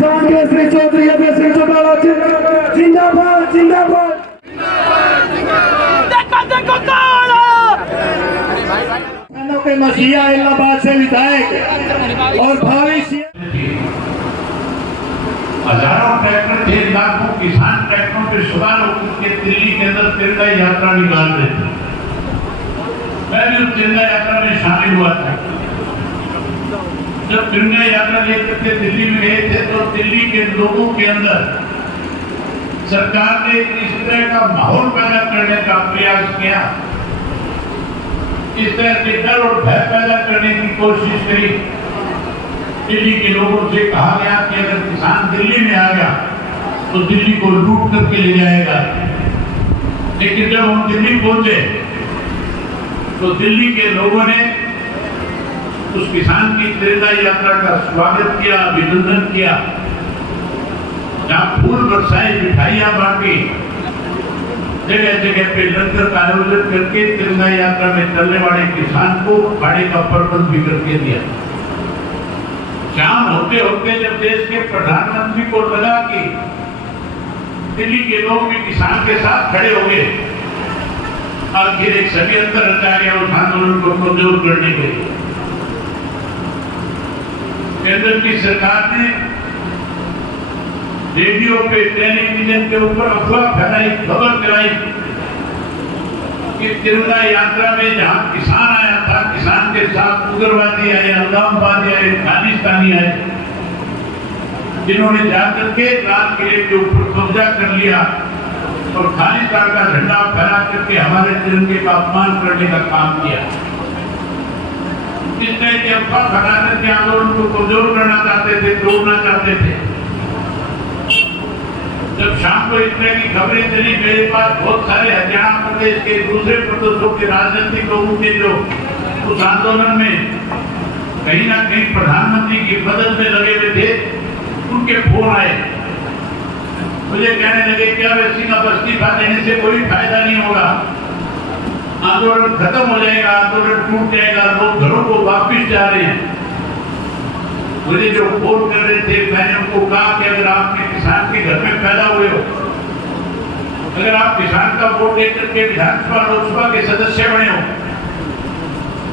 किसान केसरी चौधरी अभय सिंह चौटाला जिंदाबाद जिंदाबाद। के मसीहा इलाहाबाद से विधायक और भावी हजारों ट्रैक्टर थे, लाखों किसान ट्रैक्टरों पे सवार होकर के दिल्ली के अंदर तिरंगा यात्रा निकाल रहे थे। मैं भी उस तिरंगा यात्रा में शामिल हुआ था। जब तिरंगा यात्रा लेकर के दिल्ली में गए थे तो दिल्ली के लोगों के अंदर सरकार ने इस तरह का माहौल पैदा करने का प्रयास किया, इस तरह के डर और भय पैदा करने की कोशिश करी। दिल्ली के लोगों से कहा गया कि अगर किसान दिल्ली में आ गया तो दिल्ली को लूट करके ले जाएगा। लेकिन जब हम दिल्ली पहुंचे तो दिल्ली के लोगों ने उस किसान की तिरंगा यात्रा का स्वागत किया, अभिनंदन किया, जहां फूल बरसाए, मिठाइयां बांटी, जगह जगह पे लंगर का आयोजन करके तिरंगा यात्रा में चलने वाले किसान को खाने का प्रबंध भी करके दिया। शाम होते होते जब देश के प्रधानमंत्री को लगा कि दिल्ली के लोग भी किसान के साथ खड़े हो गए, आखिर एक षड्यंत्र रचा गया उस आंदोलन को कमजोर करने के लिए। केंद्र की सरकार ने रेडियो पे, टेलीविजन के ऊपर अफवाह फैलाई, खबर कराई कि तिरंगा यात्रा में जहां किसान आया था, किसान के साथ उग्रवादी आए, अलगाववादी आए, खालिस्तानी आए, जिन्होंने जाकर के लाल किले के ऊपर कब्जा कर लिया और खालिस्तान का झंडा फहरा करके हमारे तिरंगे का अपमान करने का काम किया। इस तरह की अफवाह फैला करके आंदोलन को कमजोर करना चाहते थे, तोड़ना चाहते थे। जब शाम को इस तरह की खबरें चली, मेरे पास बहुत सारे हरियाणा प्रदेश के दूसरे प्रदेशों के राजनीतिक लोगों के जो उस आंदोलन में कहीं ना कहीं प्रधानमंत्री की मदद में लगे हुए थे, उनके फोन आए, मुझे कहने लगे कि अब सिंह अब इस्तीफा देने से कोई फायदा नहीं होगा, आंदोलन खत्म हो जाएगा, आंदोलन टूट जाएगा, लोग घरों को वापिस जा रहे हैं। मुझे जो फोन कर रहे थे, मैंने उनको कहा कि अगर आपके किसान के घर में पैदा हुए हो, अगर आप किसान का वोट देकर के विधानसभा लोकसभा के सदस्य बने हो,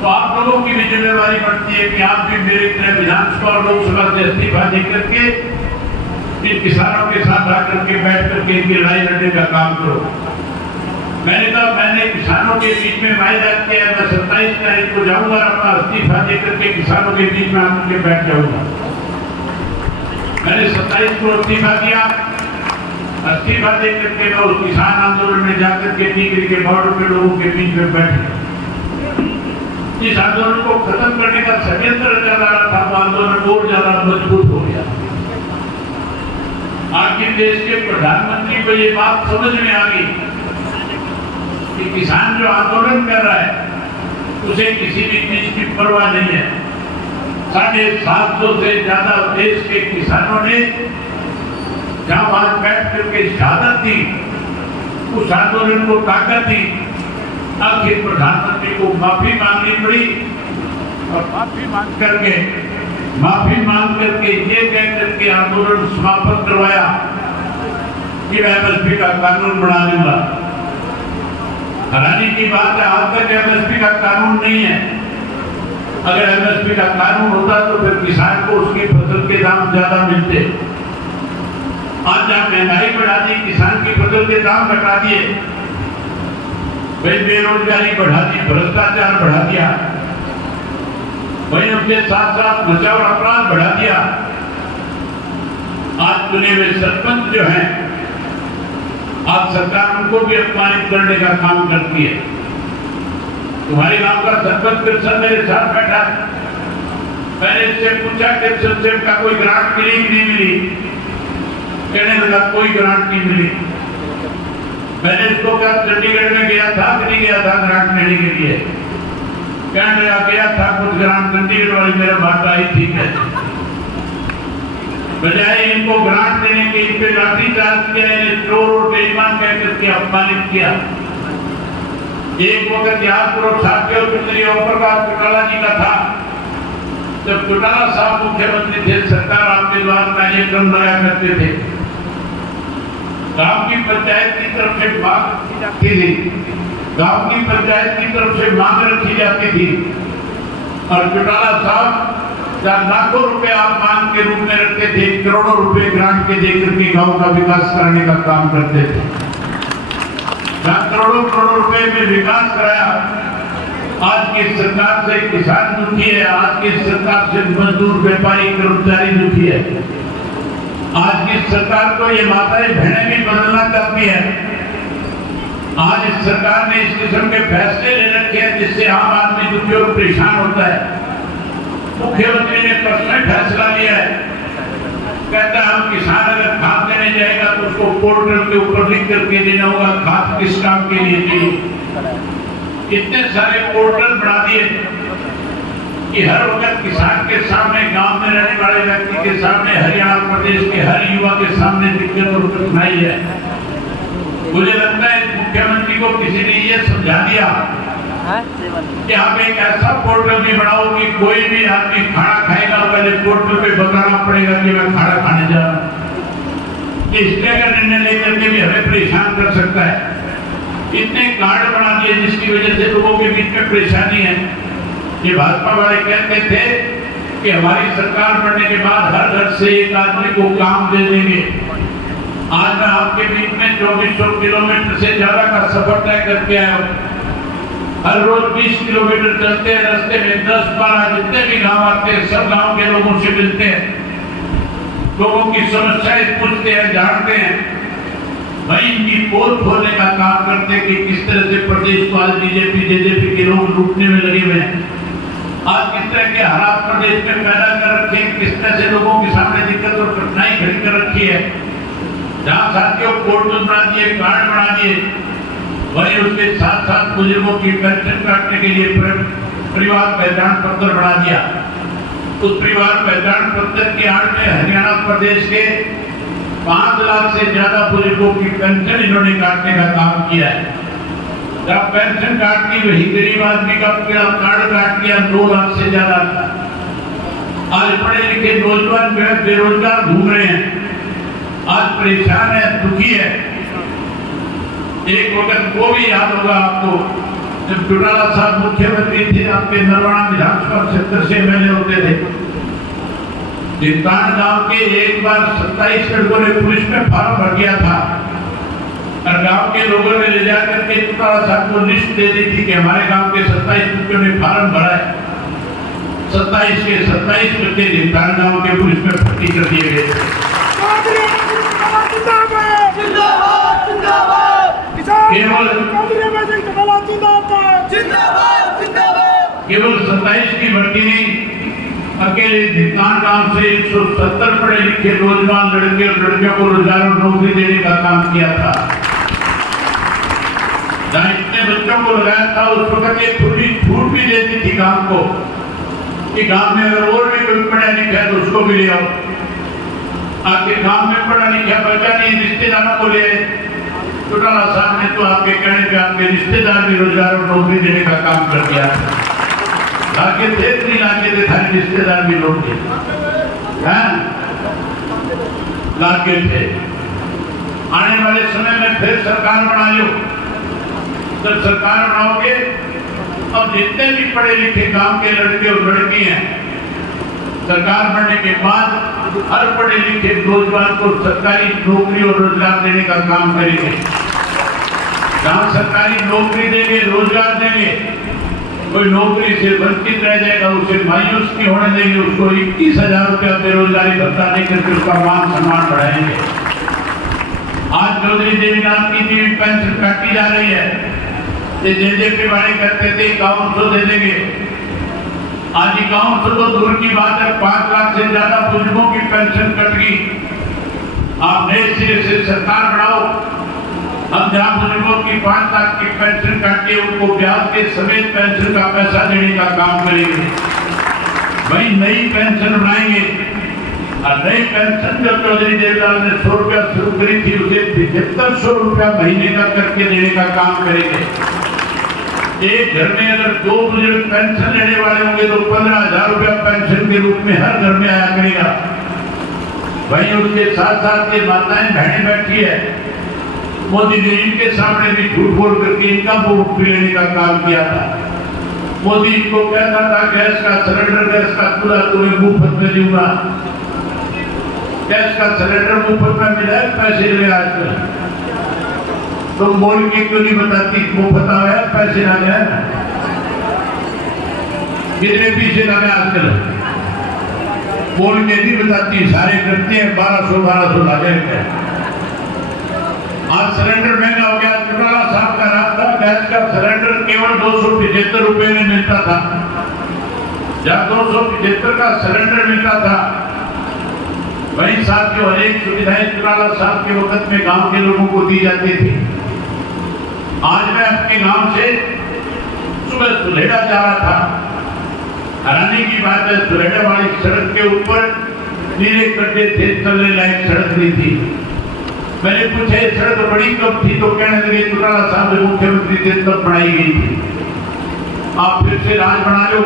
तो आप लोगों की भी जिम्मेवारी बनती है कि आप भी मेरे तरह विधानसभा और लोकसभा से इस्तीफा देकर के इन किसानों के साथ आकर के बैठ करके इनकी लड़ाई लड़ने का काम करो। मैंने कहा, मैंने किसानों के बीच में वायदा किया, मैं 27 तारीख को जाऊंगा, अपना इस्तीफा देकर के किसानों के बीच में आकर के बैठ जाऊंगा। मैंने 27 को इस्तीफा दिया। इस्तीफा देकर के मैं उस किसान आंदोलन में जाकर के टीकरी के बॉर्डर पे लोगों के बीच में बैठ गया। इस आंदोलन को खत्म करने का षड्यंत्र रचा जा रहा था, वो आंदोलन और ज्यादा मजबूत हो गया। आखिर देश के प्रधानमंत्री को ये बात समझ में आ गई कि किसान जो आंदोलन कर रहा है उसे किसी भी चीज की परवाह नहीं है। 750 से ज्यादा देश के किसानों ने जहां वहां बैठ करके शहादत दी, उस आंदोलन को ताकत दी। आखिर प्रधानमंत्री को माफी मांगनी पड़ी और माफी मांग करके ये कह करके आंदोलन समाप्त करवाया कि मैं एमएसपी का कानून बना दूंगा। हैरानी की बात है, आज तक एमएसपी का कानून नहीं है। अगर एमएसपी का कानून होता तो फिर किसान को उसकी फसल के दाम ज्यादा मिलते। आज जब महंगाई बढ़ा दी, किसान की फसल के दाम घटा दिए, बेरोजगारी बढ़ा दी, भ्रष्टाचार बढ़ा दिया, वहीं उसके साथ साथ नशा और अपराध बढ़ा दिया। आज चुने हुए सरपंच जो हैं, आज सरकार उनको भी अपमानित करने का काम करती है। तुम्हारे गांव का सरपंच कृष्ण मेरे साथ बैठा, मैंने इससे पूछा कि सिस्टम का कोई ग्रांट मिली कि नहीं मिली, कहने लगा कोई ग्रांट नहीं मिली। मैंने इसको कहा चंडीगढ़ में गया था कि नहीं गया था ग्रांट लेने के लिए, कहने लगा गया था, कुछ ग्रांट चंडीगढ़ वाली मेरा बात आई, ठीक है। बजाय इनको ग्रांट देने के इन पे लाठीचार्ज किया, इन्हें चोर और बेईमान कह करके अपमानित किया। एक वक्त याद करो साथियों, श्री ओम प्रकाश चौटाला जी का था, जब चौटाला साहब मुख्यमंत्री थे, सरकार आपके द्वारा कार्यक्रम लाया करते थे, गांव की पंचायत की तरफ से मांग रखी जाती थी, गांव की पंचायत की तरफ से मांग रखी जाती थी और चौटाला साहब जहाँ लाखों रुपए आप मांग के रूप में रखते थे, करोड़ों रुपए ग्रांट के देकर के गांव का विकास कराने का काम करते थे। जहाँ करोड़ों करोड़ों रुपए में विकास कराया, आज की सरकार से किसान दुखी है, आज की सरकार से मजदूर, व्यापारी, कर्मचारी दुखी है। आज की सरकार को ये माताएं बहनें भी बदलना चाहती है। आज इस सरकार ने इस किस्म के फैसले ले रखे हैं जिससे आम आदमी दुखी और परेशान होता है। मुख्यमंत्री ने पर्सनल फैसला लिया है, कहता है हम किसान अगर खाद देने जाएगा तो उसको पोर्टल के ऊपर लिख करके देना होगा खाद किस काम के लिए चाहिए। इतने सारे पोर्टल बना दिए कि हर वक्त किसान के सामने, गांव में रहने वाले व्यक्ति के सामने, हरियाणा प्रदेश के हर युवा के सामने दिक्कत और कठिनाई है। मुझे लगता है मुख्यमंत्री को किसी ने ये समझा दिया कि आप एक ऐसा पोर्टल भी बनाओ कि कोई भी आदमी खाना खाएगा पहले पोर्टल पे बताना पड़ेगा कि मैं खाना खाने जा रहा हूँ। इस तरह का निर्णय लेकर के भी हमें परेशान कर सकता है। इतने कार्ड बना दिए जिसकी वजह से लोगों के बीच में परेशानी है। ये भाजपा वाले कहते थे कि हमारी सरकार बनने के बाद हर घर से एक आदमी को काम दे देंगे। आज मैं आपके बीच में 2400 किलोमीटर से ज्यादा का सफर तय करके आया हूँ। हर रोज 20 किलोमीटर चलते हैं, रास्ते में 10-12 जितने भी गांव आते हैं सब गांव के लोगों से मिलते हैं, लोगों की समस्याएं पूछते हैं, जानते हैं, वही इनकी पोल खोलने का काम करते हैं कि किस तरह से प्रदेश को आज बीजेपी के लोग लूटने में लगे हुए हैं। आज किस तरह के हालात प्रदेश में पैदा कर रखे हैं, किस तरह से लोगों के सामने दिक्कत और कठिनाई खड़ी कर रखी है। जहाँ साथियों पोर्टल बना दिए, कार्ड बना दिए, वही उसके साथ साथ बुजुर्गों की पेंशन काटने के लिए परिवार पहचान पत्र बना दिया। उस परिवार पहचान पत्र की आड़ में हरियाणा प्रदेश के 5 लाख से ज्यादा बुजुर्गों की पेंशन इन्होंने काटने का काम किया है। जब पेंशन काट की वही गरीब आदमी का कार्ड काट दिया 2 लाख से ज्यादा। आज पढ़े लिखे नौजवान बेरोजगार घूम रहे हैं, आज परेशान है, दुखी है। एक वक्त वो भी याद होगा आपको जब चौटाला साहब मुख्यमंत्री थे, आपके नरवाना विधानसभा क्षेत्र से एमएलए होते थे। जितान गांव के एक बार 27 लड़कों ने पुलिस में फार्म भर दिया था और गांव के लोगों ने ले जाकर के चौटाला साहब को लिस्ट दे दी थी कि हमारे गांव के 27 बच्चों ने फार्म भरा है। 27 के 27 बच्चे जितान गांव के पुलिस में भर्ती कर दिए गए। केवल 27 की भर्ती नहीं, अकेले धिकान गांव से 170 पढ़े लिखे नौजवान लड़के और लड़कियों को रोजगार और नौकरी देने का काम किया था। जहाँ इतने बच्चों को लगाया था उस वक्त ये खुली छूट भी देती थी गांव को कि गांव में अगर और भी कोई पढ़ा लिखा है तो उसको भी ले आओ। आपके गांव में पढ़ा लिखा बच्चा नहीं, रिश्तेदारों को ले आए। चौटाला साहब ने तो आपके कहने पे आपके रिश्तेदार भी रोजगार और नौकरी देने का काम कर दिया। लाके थे नहीं, लाके थे थारे रिश्तेदार भी लोग थे, लाके थे। आने वाले समय में फिर सरकार बना लो। जब सरकार बनाओगे अब जितने भी पढ़े लिखे गांव के लड़के और लड़की हैं, सरकार बनने के बाद हर पढ़े लिखे नौजवान को सरकारी नौकरी और रोजगार देने का काम करेंगे। जहाँ सरकारी नौकरी देंगे, रोजगार देंगे, कोई नौकरी से वंचित रह जाएगा उसे मायूस नहीं होने देंगे। उसको 21,000 रुपया बेरोजगारी भत्ता देकर के उसका मान सम्मान बढ़ाएंगे। आज चौधरी देवीनाथ की भी पेंशन काटी जा रही है। ये जेजेपी वाले कहते थे 5100 दे देंगे। आज 5100 तो दूर की बात है, 5 लाख से ज्यादा बुजुर्गों की पेंशन कट गई। आप नए सिरे से सरकार बनाओ। हम जहाँ बुजुर्गों की 5 लाख की पेंशन काटिए उनको ब्याज के समेत पेंशन का पैसा देने का काम करेंगे। वही नई पेंशन बनाएंगे और नई पेंशन जो चौधरी देवलाल ने 100 रुपया शुरू करी थी उसे 7500 रुपया महीने का करके देने का काम करेंगे। एक घर में अगर 2 बुजुर्ग पेंशन लेने वाले होंगे तो 15,000 रुपया पेंशन के रूप में हर घर में आया करेगा। वहीं उसके साथ साथ ये माताएं बहनें बैठी है, मोदी ने इनके सामने भी झूठ बोल करके इनका वोट लेने का काम किया था। मोदी इनको कहता था गैस का सिलेंडर, गैस का चूल्हा तुम्हें मुफ्त में दूंगा। गैस का सिलेंडर मुफ्त में मिला है, पैसे ले आजकल तो बोल के क्यों नहीं बताती मुफ्त आया पैसे आ गया कितने पीछे लगा आजकल बोल के नहीं बताती, सारे करते हैं 1200 ला जाएंगे। आज सिलेंडर महंगा हो गया। चौटाला साहब का नाम था, गैस का सिलेंडर केवल 275 रुपए में मिलता था। जब 275 का सिलेंडर मिलता था, वही साथियों अनेक सुविधाएं चौटाला साहब के वक्त में गांव के लोगों को दी जाती थी। आज मैं अपने गांव से सुबह सुलेड़ा जा रहा था। हैरानी की बात है, सुलेड़ा वाली सड़क के ऊपर नीले गड्ढे थे, चलने लायक सड़क नहीं थी। मैंने पूछा ये सड़क बड़ी कब थी, तो कहने लगे चौटाला साहब जो मुख्यमंत्री थे तब बनाई गई थी। आप फिर से राज बना लो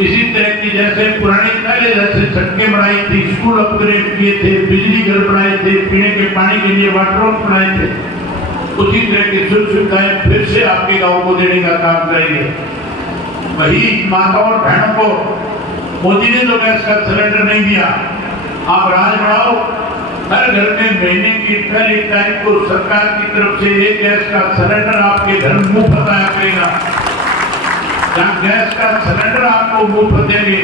इसी तरह की, जैसे पुरानी पहले जैसे सड़कें बनाई थी, स्कूल अपग्रेड किए थे, बिजली घर बनाए थे, पीने के पानी के लिए वाटर वर्क बनाए थे, उसी तरह की सुख सुविधाएं फिर से आपके गांव को देने का काम करेंगे। वही माताओं और बहनों को मोदी ने तो गैस का सिलेंडर नहीं दिया। आप राज बढ़ाओ, हर घर में महीने की पहली तारीख को सरकार की तरफ से एक गैस का सिलेंडर आपके घर मुफ्त आया करेगा। जहाँ गैस का सिलेंडर आपको मुफ्त देंगे,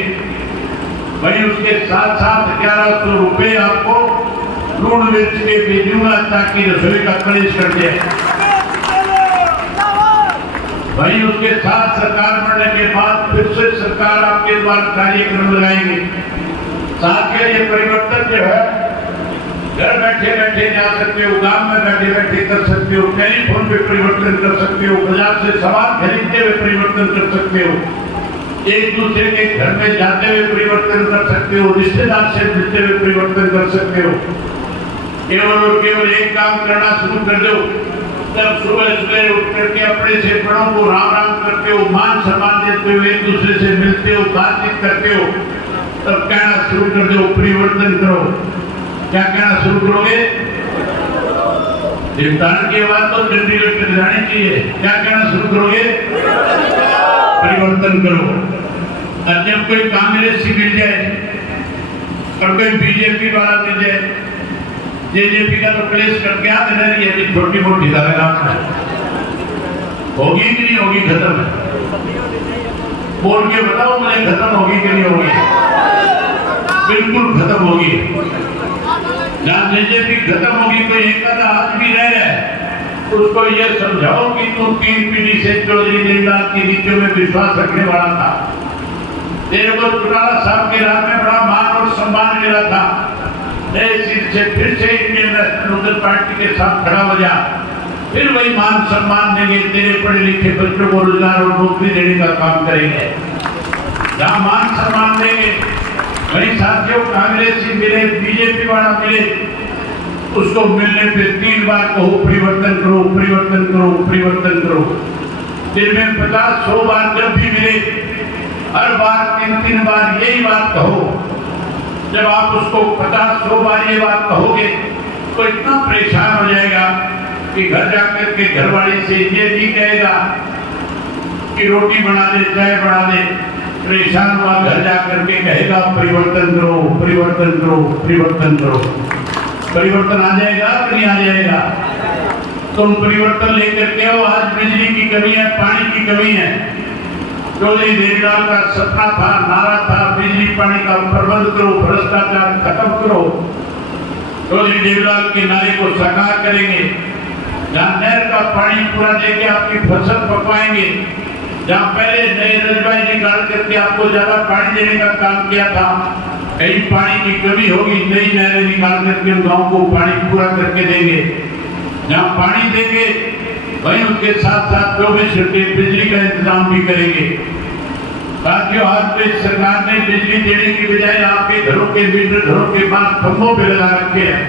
वहीं उसके साथ साथ 1100 रुपए आपको लूण मिर्च के भेजूंगा ताकि रसोई का कलेश कर दे। वहीं उसके साथ सरकार बनने के बाद फिर से सरकार आपके द्वारा कार्यक्रम लगाएंगे। साथ ही ये परिवर्तन जो है घर बैठे बैठे जा सकते हो, गांव में बैठे बैठे कर सकते हो, टेलीफोन पे परिवर्तन कर सकते हो, बाजार से सामान खरीदते हुए परिवर्तन कर सकते हो, एक दूसरे के घर में जाते हुए परिवर्तन कर सकते हो, रिश्तेदार से मिलते हुए परिवर्तन कर सकते हो। केवल और केवल एक काम करना शुरू कर दो, तब सुबह सुबह उठ करके अपने से बड़ों को राम राम करते हो, मान सम्मान देते हो, एक दूसरे से मिलते हो, बातचीत करते हो, तब कहना शुरू कर दो परिवर्तन करो। क्या कहना शुरू करोगे? निपटान के बाद तो चंडीगढ़ तक जानी चाहिए। क्या कहना शुरू करोगे? परिवर्तन करो। और जब कोई कांग्रेसी मिल जाए और कोई बीजेपी वाला मिल जाए, जेजेपी का तो क्लेश कर क्या कर रही है, छोटी मोटी काम होगी कि नहीं होगी? खत्म बोल के बताओ मुझे, खत्म होगी कि नहीं होगी? बिल्कुल खत्म होगी। जहाँ जेजेपी खत्म होगी, कोई एक आधा आज भी रह रहा है, उसको ये समझाओ कि तुम 3 पीढ़ी से चौधरी देवदास की नीतियों में विश्वास रखने वाला था। तेरे को चौटाला साहब के राज में बड़ा मान और सम्मान मिला था। से फिर से इंडियन नेशनल पार्टी के साथ खड़ा हो जा, फिर वही मान सम्मान देंगे, तेरे पढ़े लिखे बच्चों को रोजगार और नौकरी देने का काम करेंगे। जहाँ मान सम्मान देंगे, वही साथियों कांग्रेसी मिले, बीजेपी वाला मिले, उसको मिलने पे 3 बार कहो परिवर्तन करो, परिवर्तन करो, परिवर्तन करो। दिन में 50-100 बार जब भी मिले, हर बार 3-3 बार यही बात कहो। जब आप उसको 50-100 बार ये बात कहोगे तो इतना परेशान हो जाएगा कि घर जाकर के घरवाली से ये नहीं कहेगा कि रोटी बना दे, चाय बना दे। परेशान हुआ घर जाकर के कहेगा परिवर्तन करो, परिवर्तन करो, परिवर्तन करो। परिवर्तन आ जाएगा कि नहीं आ जाएगा? तुम परिवर्तन लेकर के आओ। आज बिजली की कमी है, पानी की कमी है। चौधरी देवदास का सपना था, नारा था, बिजली पानी का प्रबंध करो, भ्रष्टाचार खत्म करो। चौधरी देवदास के नारे को साकार करेंगे। जहाँ नहर का पानी पूरा देके आपकी फसल पकवाएंगे, जहाँ पहले नए रजबाई निकाल करके आपको ज्यादा पानी देने का काम किया था, कहीं पानी की कमी होगी, नई नहरें निकाल करके गांव को पानी पूरा करके देंगे। जहाँ पानी देंगे वहीं उसके साथ साथ 24 घंटे बिजली का इंतजाम भी करेंगे। साथियों, आज तो इस सरकार ने बिजली देने की बजाय आपके घरों के मीटर घरों के पास खंभों पे लगा रखे हैं।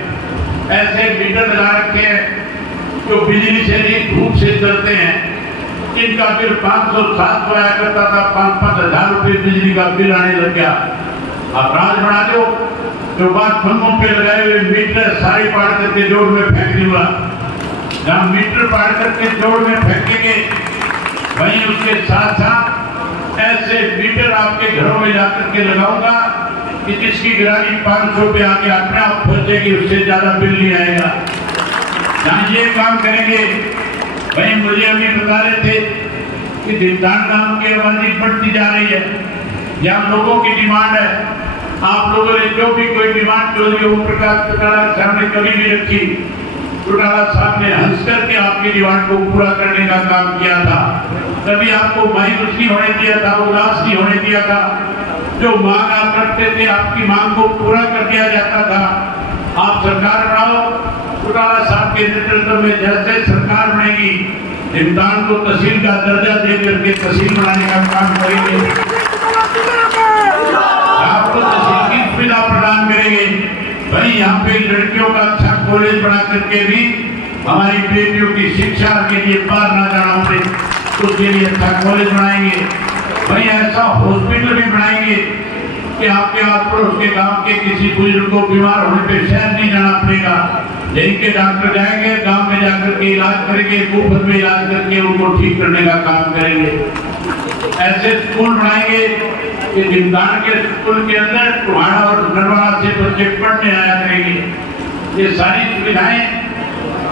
ऐसे मीटर लगा रखे हैं जो बिजली से नहीं धूप से चलते हैं। जिनका बिल 500-700 आया करता था, 5-5 हजार रुपए बिजली का बिल आने लग गया। अब राज बना दो, जो बात खंभों पे लगाए हुए मीटर सारी पाड़ करके जोड़ में फेंक दूंगा। जहाँ मीटर पाड़ करके जोड़ में फेंकेंगे, वहीं उसके साथ साथ ऐसे मीटर आपके घरों में जाकर के लगाऊंगा कि जिसकी गिरानी 500 पे आके अपने आप पहुंचेगी, उससे ज्यादा बिल नहीं आएगा। जहाँ ये काम करेंगे, वहीं मुझे अभी बता रहे थे कि दिलदार गांव की आबादी बढ़ती जा रही है। यहाँ लोगों की डिमांड है, आप लोगों ने जो भी कोई डिमांड चौधरी ओम प्रकाश चौटाला साहब ने कभी भी रखी, चौटाला साहब ने हंस करके आपकी डिमांड को पूरा करने का काम किया था। कभी आपको मायूस नहीं होने दिया था, उदास नहीं होने दिया था। जो मांग आप रखते थे, आपकी मांग को पूरा कर दिया जाता था। आप सरकार बनाओ, चौटाला साहब के नेतृत्व में जैसे सरकार बनेगी, हिंदुस्तान को तहसील का दर्जा दे करके तहसील बनाने का काम करेंगे, आपको तहसील की सुविधा प्रदान करेंगे। वही यहाँ पे लड़कियों का अच्छा कॉलेज बना करके भी हमारी बेटियों की शिक्षा के लिए बाहर ना जाना पड़े, उसके लिए अच्छा कॉलेज बनाएंगे। वही ऐसा हॉस्पिटल भी बनाएंगे कि आपके आस पड़ोस के गांव के किसी बुजुर्ग को बीमार होने पे शहर नहीं जाना पड़ेगा, यहीं के डॉक्टर जाएंगे, गांव में जाकर के इलाज करेंगे, मुफ्त में इलाज करके उनको ठीक करने का काम करेंगे। ऐसे स्कूल बनाएंगे कि जिमदान के स्कूल के अंदर टुहाड़ा और नरवाड़ा से बच्चे पढ़ने आया करेंगे। ये सारी सुविधाएं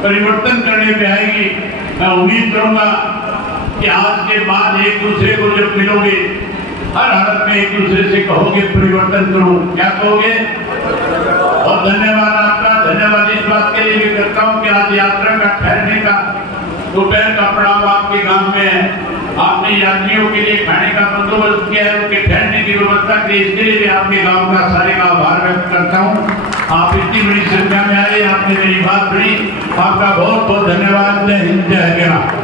परिवर्तन करने पे आएगी। मैं उम्मीद करूंगा कि आज के बाद एक दूसरे को जब मिलोगे, हर हालत में एक दूसरे से कहोगे परिवर्तन करो। क्या कहोगे? और धन्यवाद आपका, धन्यवाद इस बात के लिए भी करता हूँ कि आज यात्रा का ठहरने का दोपहर का पड़ाव आपके गांव में है। आपने यात्रियों के लिए खाने का बंदोबस्त किया है, उनके ठहरने की व्यवस्था की, इसके लिए भी आपके गांव का सारे का आभार व्यक्त करता हूँ। आप इतनी बड़ी संख्या में आए, आपने मेरी बात सुनी, आपका बहुत बहुत धन्यवाद। जय हिंद, जय हरियाणा।